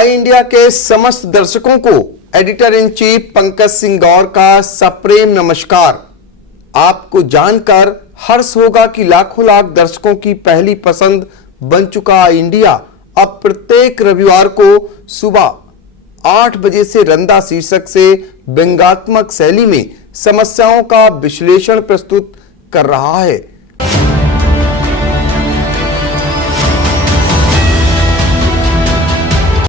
आई India के समस्त दर्शकों को editor in chief Pankaj Singh Gaur का सप्रेम नमस्कार। आपको जानकर हर्ष होगा कि लाखों लाख दर्शकों की पहली पसंद बन चुका आई इंडिया अब प्रत्येक रविवार को सुबह 8 बजे से रंदा शीर्षक से व्यंग्यात्मक शैली में समस्याओं का विश्लेषण प्रस्तुत कर रहा है।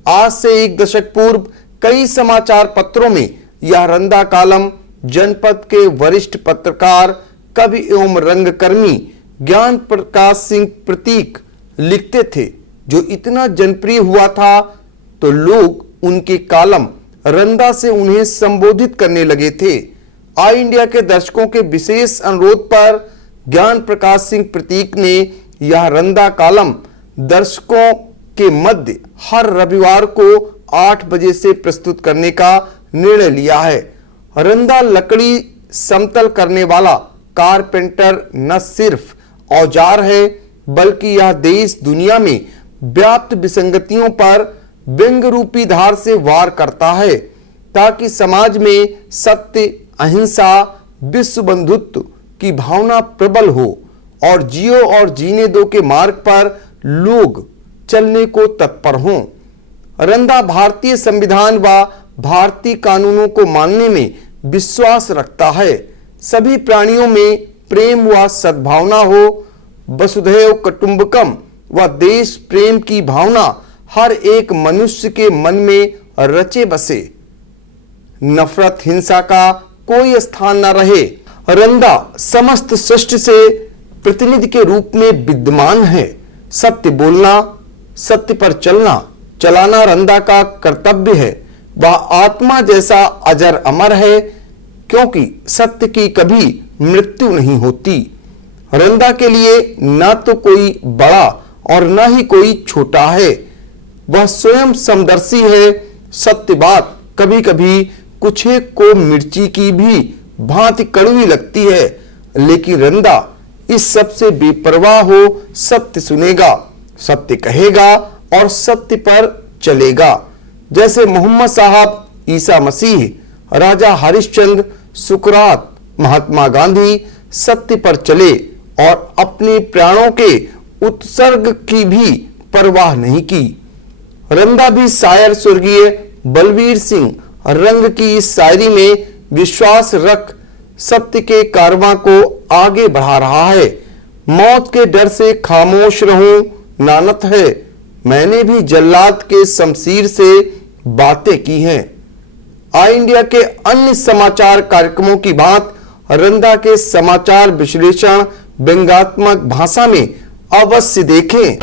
आज से एक दशक पूर्व कई समाचार पत्रों में यह रंदा कॉलम जनपद के वरिष्ठ पत्रकार कवि एवं रंगकर्मी ज्ञान प्रकाश सिंह प्रतीक लिखते थे, जो इतना जनप्रिय हुआ था तो लोग उनके कॉलम रंदा से उन्हें संबोधित करने लगे थे। आई इंडिया के दर्शकों के विशेष अनुरोध पर ज्ञान प्रकाश सिंह प्रतीक ने यह रंदा कॉलम दर्शकों के मध्य हर रविवार को 8 बजे से प्रस्तुत करने का निर्णय लिया है। रंदा लकड़ी समतल करने वाला कारपेंटर न सिर्फ औजार है, बल्कि यह देश दुनिया में व्याप्त विसंगतियों पर व्यंग रूपी धार से वार करता है, ताकि समाज में सत्य, अहिंसा, विश्व बंधुत्व की भावना प्रबल हो और जियो और जीने दो के मार्ग पर लोग चलने को तत्पर हों। रंदा भारतीय संविधान व भारतीय कानूनों को मानने में विश्वास रखता है। सभी प्राणियों में प्रेम व सद्भावना हो, वसुधैव कुटुंबकम व देश प्रेम की भावना हर एक मनुष्य के मन में रचे बसे, नफरत, हिंसा का कोई स्थान न रहे। रंदा समस्त सृष्टि से प्रतिनिधि के रूप में विद्यमान है। सत्य बोलना, सत्य पर चलाना रंदा का कर्तव्य है। वह आत्मा जैसा अजर अमर है, क्योंकि सत्य की कभी मृत्यु नहीं होती। रंदा के लिए न तो कोई बड़ा और न ही कोई छोटा है। वह स्वयं समदर्शी है। सत्य बात कभी कभी कुछ को मिर्ची की भी भांति कड़वी लगती है, लेकिन रंदा इस सबसे बेपरवाह हो सत्य सुनेगा, सत्य कहेगा और सत्य पर चलेगा। जैसे मोहम्मद साहब, ईसा मसीह, राजा हरिश्चंद्र, सुकरात, महात्मा गांधी सत्य पर चले और अपने प्राणों के उत्सर्ग की भी परवाह नहीं की। रंदा भी शायर स्वर्गीय बलवीर सिंह रंग की इस शायरी में विश्वास रख सत्य के कारवां को आगे बढ़ा रहा है। मौत के डर से खामोश रहूं नानत है, मैंने भी जल्लाद के शमशीर से बातें की हैं। आई इंडिया के अन्य समाचार कार्यक्रमों की बात रंदा के समाचार विश्लेषण व्यंग्यात्मक भाषा में अवश्य देखें।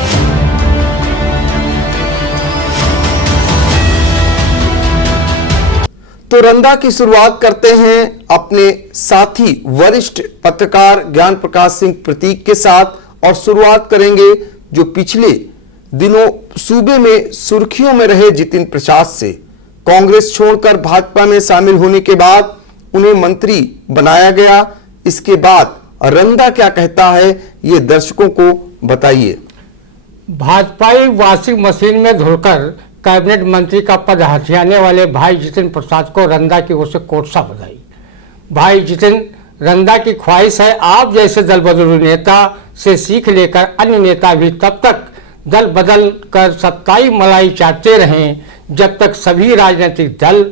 तो रंदा की शुरुआत करते हैं अपने साथी वरिष्ठ पत्रकार ज्ञान प्रकाश सिंह प्रतीक के साथ, और शुरुआत करेंगे जो पिछले दिनों सूबे में सुर्खियों में रहे जितिन प्रसाद से। कांग्रेस छोड़कर भाजपा में शामिल होने के बाद उन्हें मंत्री बनाया गया। इसके बाद रंदा क्या कहता है, ये दर्शकों को बताइए। भाजपाई वॉशिंग मशीन में धुलकर कैबिनेट मंत्री का पद हथियाने वाले भाई जितिन प्रसाद को रंदा की ओर से कोटसा बधाई। भाई जितिन, रंदा की ख्वाहिश है आप जैसे दल बदलू नेता से सीख लेकर अन्य नेता भी तब तक दल बदल कर सत्ताई मलाई चाटते रहें जब तक सभी राजनीतिक दल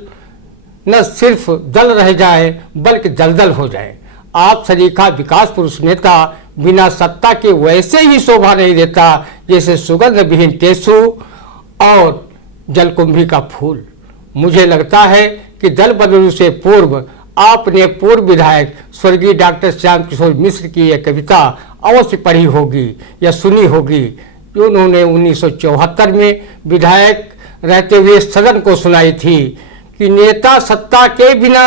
न सिर्फ दल रह जाए बल्कि दलदल हो जाए। आप सलीका विकास पुरुष नेता बिना सत्ता के वैसे ही शोभा नहीं देता जैसे सुगंध विहीन टेसू और जलकुंभी का फूल। मुझे लगता है कि दल बदलू से पूर्व आपने पूर्व विधायक स्वर्गीय डॉक्टर श्याम किशोर मिश्र की यह कविता अवश्य पढ़ी होगी या सुनी होगी, जो उन्होंने 1974 में विधायक रहते हुए सदन को सुनाई थी कि नेता सत्ता के बिना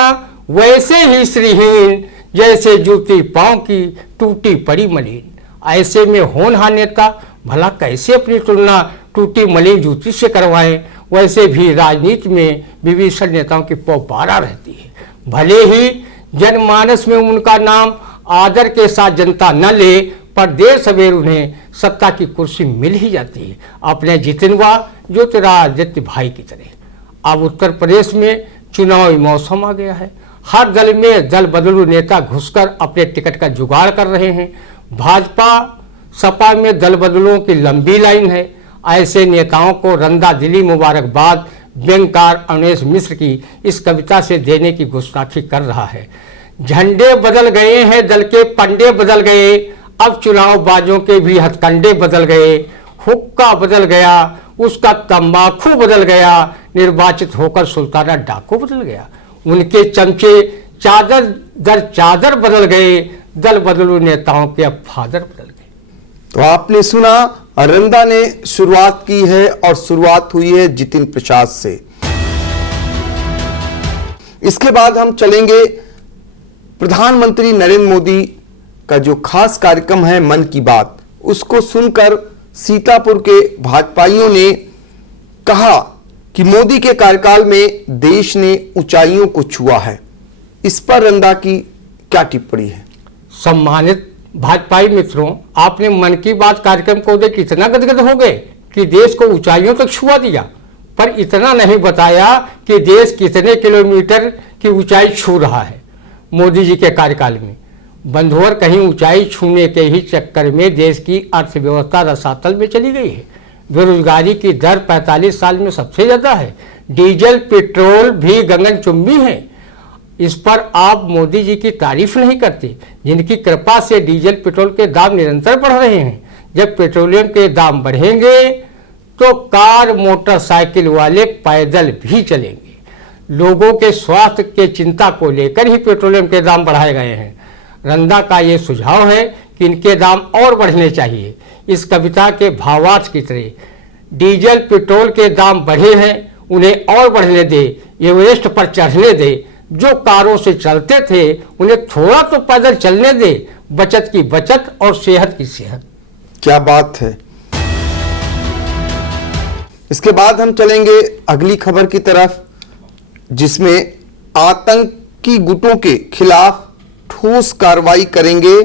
वैसे ही श्रीहीन जैसे जूती पांव की टूटी पड़ी मलिन। ऐसे में होनहार नेता भला कैसे अपनी तुलना टूटी मलिन जूती से करवाएं। वैसे भी राजनीति में विभीषण नेताओं की पौपारा रहती है। भले ही जनमानस में उनका नाम आदर के साथ जनता न ले, पर देर सवेर उन्हें सत्ता की कुर्सी मिल ही जाती है, अपने जितिनवा ज्योतिरादित्य भाई की तरह। अब उत्तर प्रदेश में चुनावी मौसम आ गया है। हर दल में दल बदलू नेता घुसकर अपने टिकट का जुगाड़ कर रहे हैं। भाजपा सपा में दल बदलुओं की लंबी लाइन है। ऐसे नेताओं को रंदा दिली मुबारकबाद व्यंगकार अवनीश मिश्र की इस कविता से देने की गुस्ताखी कर रहा है। झंडे बदल गए हैं, दल के पंडे बदल गए, अब चुनाव बाजों के भी हथकंडे बदल गए। हुक्का बदल गया, उसका तंबाकू बदल गया, निर्वाचित होकर सुल्ताना डाकू बदल गया। उनके चमचे चादर दर चादर बदल गए, दल बदलू नेताओं के अब फादर बदल गए। तो आपने सुना, रंदा ने शुरुआत की है और शुरुआत हुई है जितिन प्रसाद से। इसके बाद हम चलेंगे प्रधानमंत्री नरेंद्र मोदी का जो खास कार्यक्रम है मन की बात, उसको सुनकर सीतापुर के भाजपाइयों ने कहा कि मोदी के कार्यकाल में देश ने ऊंचाइयों को छुआ है। इस पर रंदा की क्या टिप्पणी है? सम्मानित भाजपाई मित्रों, आपने मन की बात कार्यक्रम को देख इतना गदगद हो गए कि देश को ऊंचाइयों तक छुआ दिया, पर इतना नहीं बताया कि देश कितने किलोमीटर की ऊंचाई छू रहा है मोदी जी के कार्यकाल में। बंधुवर, कहीं ऊंचाई छूने के ही चक्कर में देश की अर्थव्यवस्था रसातल में चली गई है। बेरोजगारी की दर 45 साल में सबसे ज्यादा है। डीजल पेट्रोल भी गगनचुंबी है। इस पर आप मोदी जी की तारीफ नहीं करते, जिनकी कृपा से डीजल पेट्रोल के दाम निरंतर बढ़ रहे हैं। जब पेट्रोलियम के दाम बढ़ेंगे तो कार मोटरसाइकिल वाले पैदल भी चलेंगे। लोगों के स्वास्थ्य के चिंता को लेकर ही पेट्रोलियम के दाम बढ़ाए गए हैं। रंदा का ये सुझाव है कि इनके दाम और बढ़ने चाहिए। इस कविता के भावार्थ की तरह डीजल पेट्रोल के दाम बढ़े हैं, उन्हें और बढ़ने दे, एवरेस्ट पर चढ़ने दे। जो कारों से चलते थे उन्हें थोड़ा तो पैदल चलने दे। बचत की बचत और सेहत की सेहत। क्या बात है। इसके बाद हम चलेंगे अगली खबर की तरफ, जिसमें आतंकी गुटों के खिलाफ ठोस कार्रवाई करेंगे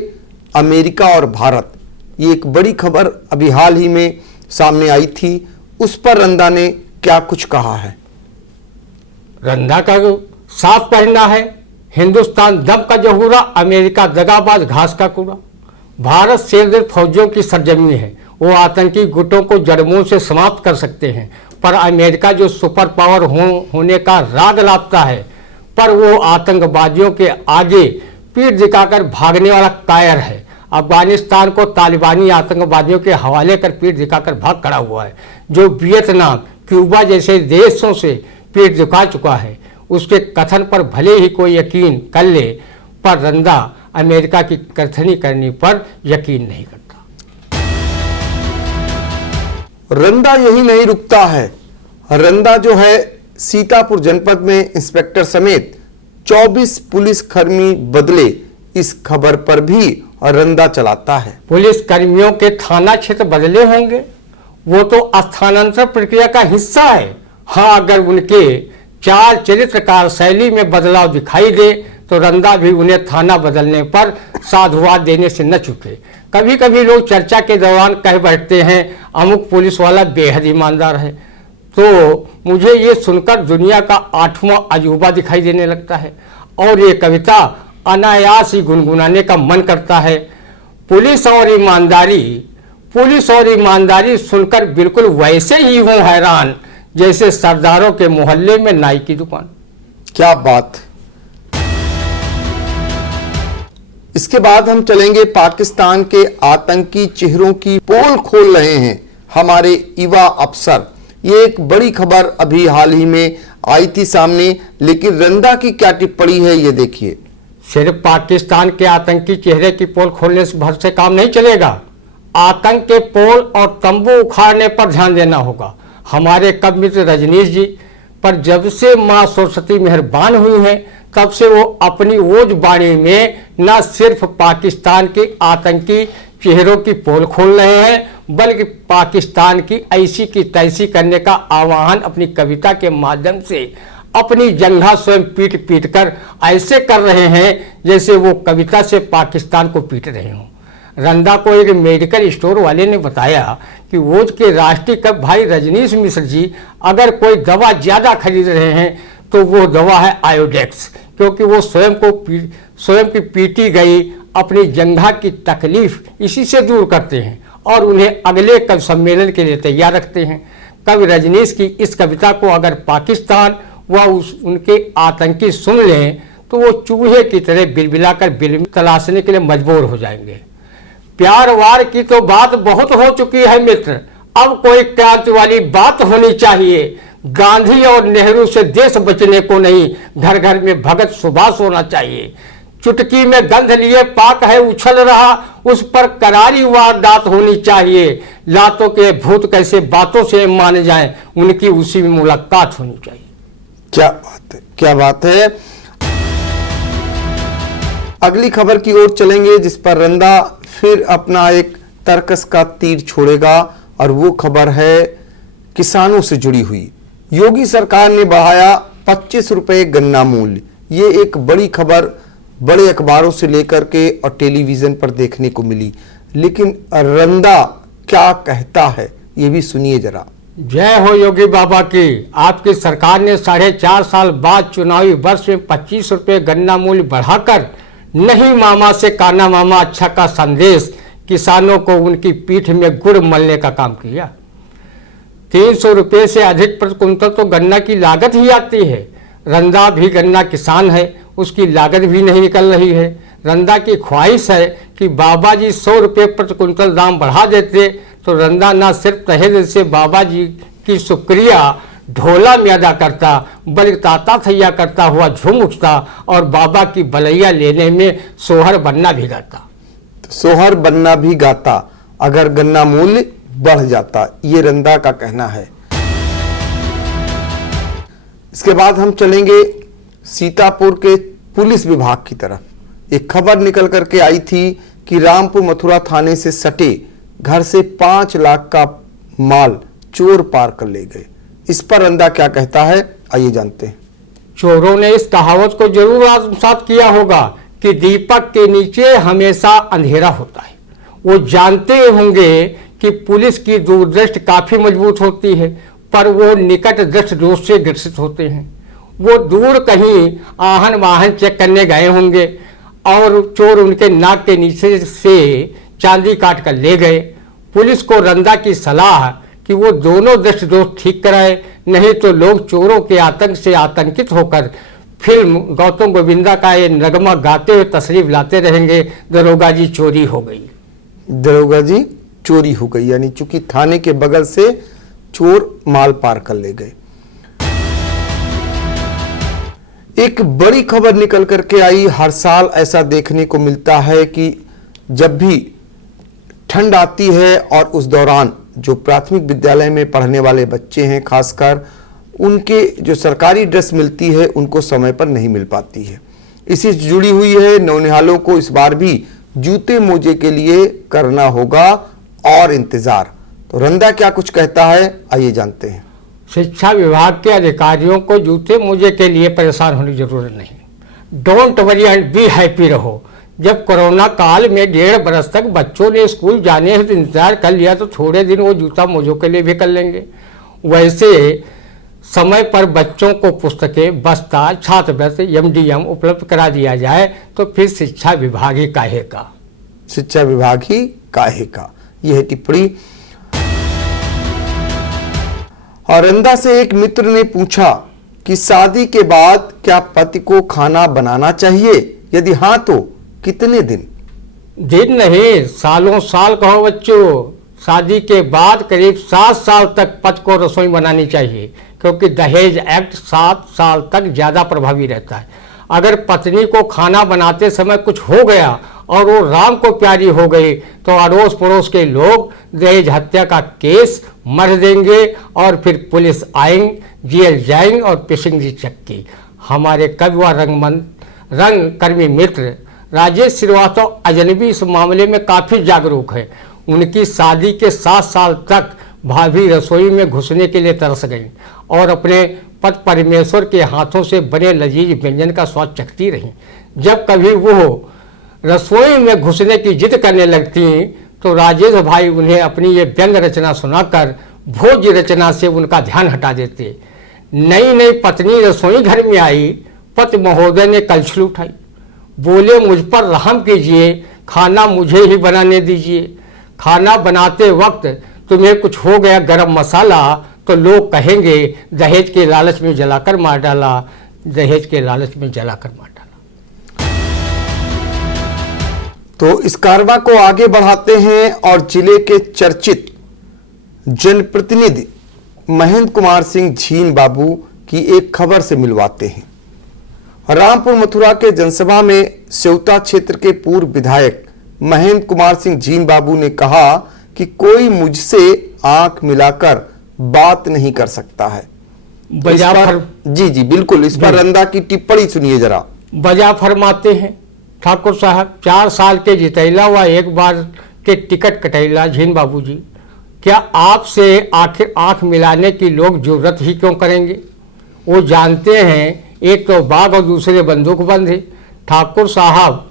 अमेरिका और भारत। ये एक बड़ी खबर अभी हाल ही में सामने आई थी, उस पर रंदा ने क्या कुछ कहा है? रंदा का साफ कहना है, हिंदुस्तान दम का जहूरा, अमेरिका दगाबाज घास का कूड़ा। भारत शेरदिल फौजियों की सरजमी है। वो आतंकी गुटों को जड़मूल से समाप्त कर सकते हैं, पर अमेरिका जो सुपर पावर होने का राग लापता है, पर वो आतंकवादियों के आगे पीठ दिखाकर भागने वाला कायर है। अफगानिस्तान को तालिबानी आतंकवादियों के हवाले कर पीठ दिखाकर भाग खड़ा हुआ है। जो वियतनाम, क्यूबा जैसे देशों से पीठ दिखा चुका है, उसके कथन पर भले ही कोई यकीन कर ले, पर रंदा अमेरिका की कथनी करने पर यकीन नहीं करता। रंदा यही नहीं रुकता है। रंदा जो है सीतापुर जनपद में इंस्पेक्टर समेत 24 पुलिस कर्मी बदले, इस खबर पर भी रंदा चलाता है। पुलिस कर्मियों के थाना क्षेत्र बदले होंगे, वो तो स्थानांतरण प्रक्रिया का हिस्सा है। हाँ, अगर उनके चार चरित्र कार्यशैली में बदलाव दिखाई दे तो रंदा भी उन्हें थाना बदलने पर साधुवाद देने से न चुके। कभी कभी लोग चर्चा के दौरान कह बैठते हैं अमुक पुलिस वाला बेहद ईमानदार है, तो मुझे ये सुनकर दुनिया का 8वां अजूबा दिखाई देने लगता है और ये कविता अनायास ही गुनगुनाने का मन करता है। पुलिस और ईमानदारी सुनकर बिल्कुल वैसे ही हूँ हैरान जैसे सरदारों के मोहल्ले में नाई की दुकान। क्या बात। इसके बाद हम चलेंगे पाकिस्तान के आतंकी चेहरों की पोल खोल रहे हैं हमारे युवा अफसर। ये एक बड़ी खबर अभी हाल ही में आई थी सामने, लेकिन रंदा की क्या टिप्पणी है ये देखिए। सिर्फ पाकिस्तान के आतंकी चेहरे की पोल खोलने से भर से काम नहीं चलेगा। आतंक के पोल और तंबू उखाड़ने पर ध्यान देना होगा। हमारे कवि मित्र रजनीश जी पर जब से माँ सरस्वती मेहरबान हुई हैं, तब से वो अपनी ओज बाणी में न सिर्फ पाकिस्तान के आतंकी चेहरों की पोल खोल रहे हैं, बल्कि पाकिस्तान की ऐसी की तैसी करने का आह्वान अपनी कविता के माध्यम से अपनी जंघा स्वयं पीट पीट कर ऐसे कर रहे हैं जैसे वो कविता से पाकिस्तान को पीट रहे हों। रंदा को एक मेडिकल स्टोर वाले ने बताया कि वो के राष्ट्रीय कप भाई रजनीश मिश्र जी अगर कोई दवा ज़्यादा खरीद रहे हैं तो वो दवा है आयोडेक्स, क्योंकि वो स्वयं की पीटी गई अपनी जंघा की तकलीफ इसी से दूर करते हैं और उन्हें अगले कवि सम्मेलन के लिए तैयार रखते हैं। कवि रजनीश की इस कविता को अगर पाकिस्तान व उनके आतंकी सुन लें तो वो चूहे की तरह बिलबिलाकर बिल तलाशने के लिए मजबूर हो जाएंगे। प्यार वार की तो बात बहुत हो चुकी है मित्र, अब कोई क्रांति वाली बात होनी चाहिए। गांधी और नेहरू से देश बचने को नहीं, घर घर में भगत सुभाष होना चाहिए। चुटकी में गंध लिए पाक है उछल रहा, उस पर करारी वारदात होनी चाहिए। लातों के भूत कैसे बातों से मान जाएं, उनकी उसी में मुलाकात होनी चाहिए। क्या बात है, क्या बात है। अगली खबर की ओर चलेंगे जिस पर रंदा फिर अपना एक तर्कस का तीर छोड़ेगा और वो खबर है किसानों से जुड़ी हुई। योगी सरकार ने बढ़ाया 25 रुपए गन्ना मूल्य। ये एक बड़ी खबर बड़े अखबारों से लेकर के और टेलीविजन पर देखने को मिली, लेकिन रंदा क्या कहता है ये भी सुनिए जरा। जय हो योगी बाबा की। आपकी सरकार ने 4.5 साल बाद चुनावी वर्ष में 25 रुपए गन्ना मूल्य बढ़ाकर नहीं मामा से काना मामा अच्छा का संदेश किसानों को उनकी पीठ में गुड़ मलने का काम किया। 300 रुपये से अधिक प्रति कुंतल तो गन्ना की लागत ही आती है। रंदा भी गन्ना किसान है, उसकी लागत भी नहीं निकल रही है। रंदा की ख्वाहिश है कि बाबा जी 100 रुपये प्रति कुंतल दाम बढ़ा देते तो रंदा न सिर्फ तहे दिल से बाबा जी की शुक्रिया ढोला में अदा करता, बल्कि ताता थैया करता हुआ झूम उठता और बाबा की बलैया लेने में सोहर बनना भी गाता। सोहर बनना भी गाता अगर गन्ना मूल्य बढ़ जाता, ये रंदा का कहना है। इसके बाद हम चलेंगे सीतापुर के पुलिस विभाग की तरफ। एक खबर निकल करके आई थी कि रामपुर मथुरा थाने से सटे घर से 5 लाख का माल चोर पार कर ले गए। इस पर रंदा क्या कहता है, आइए जानते हैं। चोरों ने इस कहावत को जरूर आत्मसात किया होगा कि दीपक के नीचे हमेशा अंधेरा होता है। वो जानते होंगे कि पुलिस की दूरदृष्टि काफी मजबूत होती है, पर वो निकट दृष्टि दोष से ग्रसित होते हैं। वो दूर कहीं आहन वाहन चेक करने गए होंगे और चोर उनके नाक के नीचे से चांदी काट कर ले गए। पुलिस को रंदा की सलाह कि वो दोनों दृष्टि दोष ठीक कराए, नहीं तो लोग चोरों के आतंक से आतंकित होकर फिल्म गौतम गोविंदा का ये नगमा गाते हुए तशरीफ लाते रहेंगे, दरोगा जी चोरी हो गई। दरोगा जी चोरी हो गई, यानी चूंकि थाने के बगल से चोर माल पार कर ले गए। एक बड़ी खबर निकल करके आई। हर साल ऐसा देखने को मिलता है कि जब भी ठंड आती है और उस दौरान जो प्राथमिक विद्यालय में पढ़ने वाले बच्चे हैं, खासकर उनके जो सरकारी ड्रेस मिलती है उनको समय पर नहीं मिल पाती है। इसी से जुड़ी हुई है नौनिहालों को इस बार भी जूते मोजे के लिए करना होगा और इंतजार। तो रंदा क्या कुछ कहता है, आइए जानते हैं। शिक्षा विभाग के अधिकारियों को जूते मोजे के लिए परेशान होने की जरूरत नहीं। Don't worry and be happy रहो। जब कोरोना काल में 1.5 बरस तक बच्चों ने स्कूल जाने से इंतजार कर लिया तो थोड़े दिन वो जूता मोजों के लिए भी कर लेंगे। वैसे समय पर बच्चों को पुस्तकें, बस्ता, छात्रवृत्ति, एमडीएम उपलब्ध करा दिया जाए तो फिर शिक्षा विभाग ही काहे का। शिक्षा विभाग ही काहे का, यह टिप्पणी। और रंदा से एक मित्र ने पूछा कि शादी के बाद क्या पति को खाना बनाना चाहिए, यदि हाँ तो कितने दिन? दिन नहीं, सालों साल कहो बच्चों। शादी के बाद करीब 7 साल तक पति को रसोई बनानी चाहिए, क्योंकि दहेज एक्ट 7 साल तक ज़्यादा प्रभावी रहता है। अगर पत्नी को खाना बनाते समय कुछ हो गया और वो राम को प्यारी हो गई तो अड़ोस पड़ोस के लोग दहेज हत्या का केस मर देंगे और फिर पुलिस आएंगे, जेल जाएंगे और पिसेंगी चक्की। हमारे कवि व रंगकर्मी मित्र राजेश श्रीवास्तव अजनबी इस मामले में काफ़ी जागरूक है। उनकी शादी के 7 साल तक भाभी रसोई में घुसने के लिए तरस गई और अपने पति परमेश्वर के हाथों से बने लजीज व्यंजन का स्वाद चखती रहीं। जब कभी वो रसोई में घुसने की जिद करने लगती तो राजेश भाई उन्हें अपनी ये व्यंग रचना सुनाकर भोज्य रचना से उनका ध्यान हटा देते। नई नई पत्नी रसोई घर में आई, पति महोदय ने कलछुल उठाई, बोले मुझ पर रहम कीजिए, खाना मुझे ही बनाने दीजिए। खाना बनाते वक्त तुम्हें कुछ हो गया गरम मसाला तो लोग कहेंगे दहेज के लालच में जलाकर मार डाला, दहेज के लालच में जलाकर मार डाला। तो इस कारवा को आगे बढ़ाते हैं और जिले के चर्चित जनप्रतिनिधि महेंद्र कुमार सिंह झीन बाबू की एक खबर से मिलवाते हैं। रामपुर मथुरा के जनसभा में सेवता क्षेत्र के पूर्व विधायक महेंद्र कुमार सिंह झीन बाबू ने कहा कि कोई मुझसे आंख मिलाकर बात नहीं कर सकता है। जी बिल्कुल, इस पर रंदा की टिप्पणी सुनिए जरा। बजा फरमाते हैं ठाकुर साहब, 4 साल के जितैला व एक बार के टिकट कटैला झीन बाबू जी, क्या आपसे आखिर आंख मिलाने की लोग जरूरत ही क्यों करेंगे? वो जानते हैं एक तो बाघ और दूसरे बंदूक बंद है। ठाकुर साहब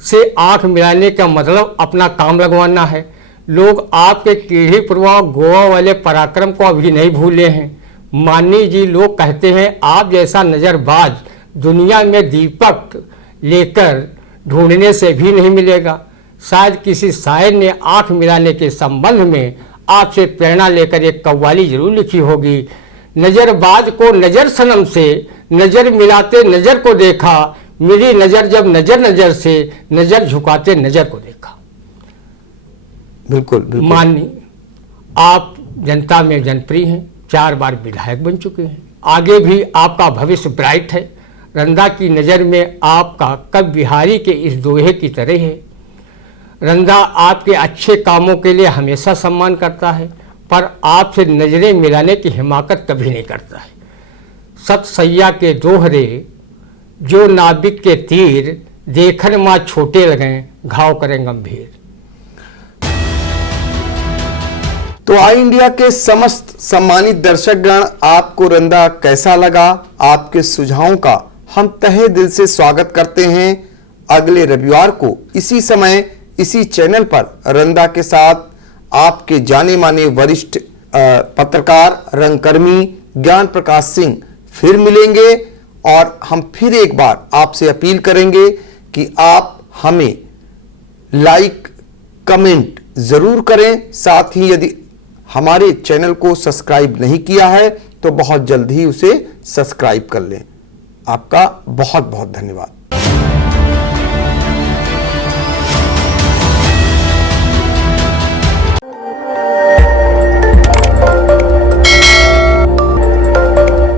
से आंख मिलाने का मतलब अपना काम लगवाना है। लोग आपके कीढ़ी पुरवा गोवा वाले पराक्रम को अभी नहीं भूले हैं। मानी जी, लोग कहते हैं आप जैसा नजरबाज दुनिया में दीपक लेकर ढूंढने से भी नहीं मिलेगा। शायद किसी शायर ने आंख मिलाने के संबंध में आपसे प्रेरणा लेकर एक कव्वाली जरूर लिखी होगी। नजरबाज को नजर सनम से नजर मिलाते नजर को देखा, मेरी नजर जब नजर नजर से नजर झुकाते नजर को देखा। बिल्कुल, बिल्कुल। माननीय, आप जनता में जनप्रिय हैं, 4 बार विधायक बन चुके हैं, आगे भी आपका भविष्य ब्राइट है। रंदा की नज़र में आपका कब बिहारी के इस दोहे की तरह है। रंदा आपके अच्छे कामों के लिए हमेशा सम्मान करता है, पर आपसे नजरें मिलाने की हिमाकत कभी नहीं करता है। सत सैया के दोहरे जो नाबिक के तीर, देखन माँ छोटे लगें घाव करें गंभीर। तो आई इंडिया के समस्त सम्मानित दर्शकगण, आपको रंदा कैसा लगा? आपके सुझावों का हम तहे दिल से स्वागत करते हैं। अगले रविवार को इसी समय इसी चैनल पर रंदा के साथ आपके जाने माने वरिष्ठ पत्रकार रंगकर्मी ज्ञान प्रकाश सिंह फिर मिलेंगे और हम फिर एक बार आपसे अपील करेंगे कि आप हमें लाइक कमेंट जरूर करें। साथ ही यदि हमारे चैनल को सब्सक्राइब नहीं किया है तो बहुत जल्द ही उसे सब्सक्राइब कर लें। आपका बहुत बहुत धन्यवाद।